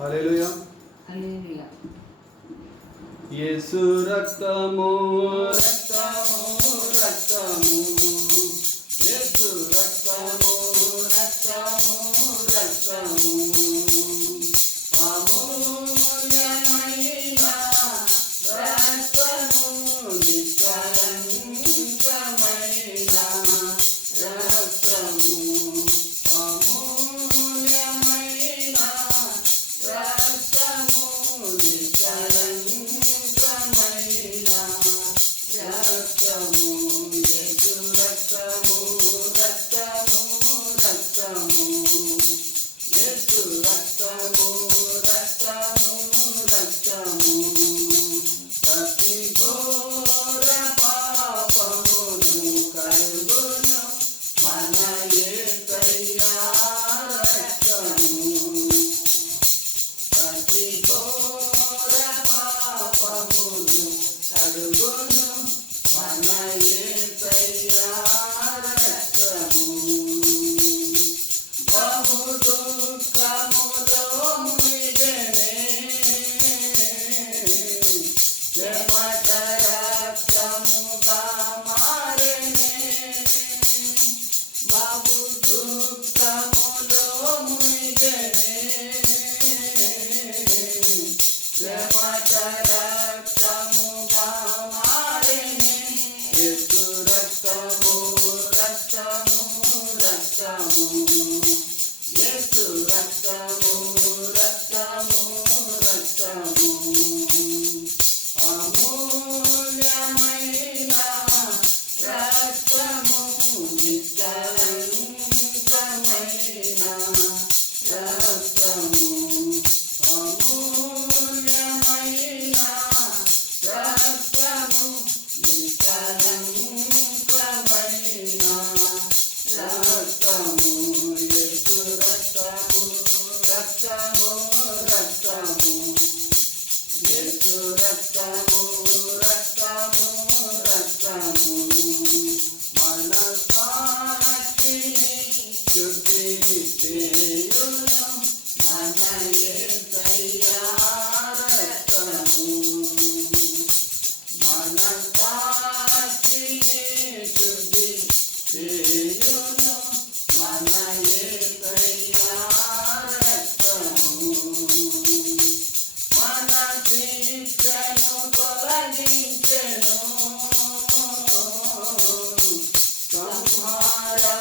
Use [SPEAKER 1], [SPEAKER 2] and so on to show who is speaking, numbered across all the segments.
[SPEAKER 1] హల్లెలూయా.
[SPEAKER 2] హల్లెలూయా.
[SPEAKER 1] యేసు రక్తము రక్తము రక్తము. యేసు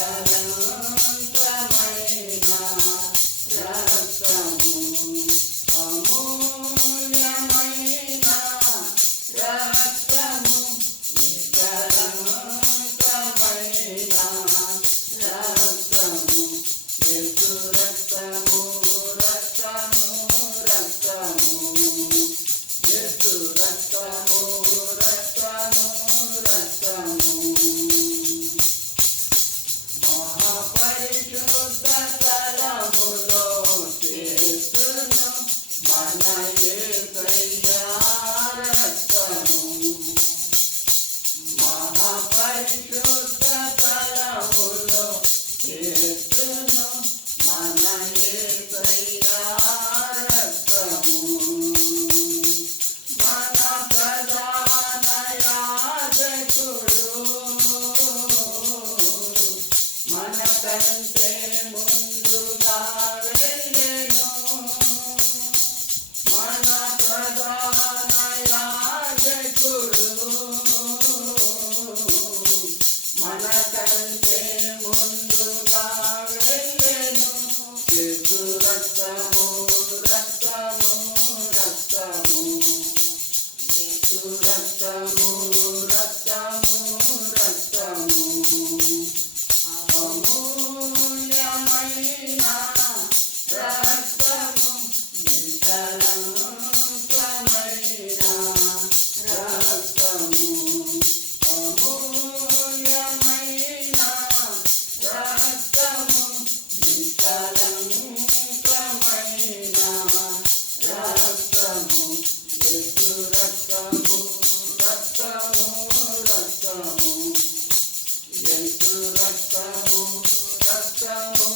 [SPEAKER 1] Sharanam Hello.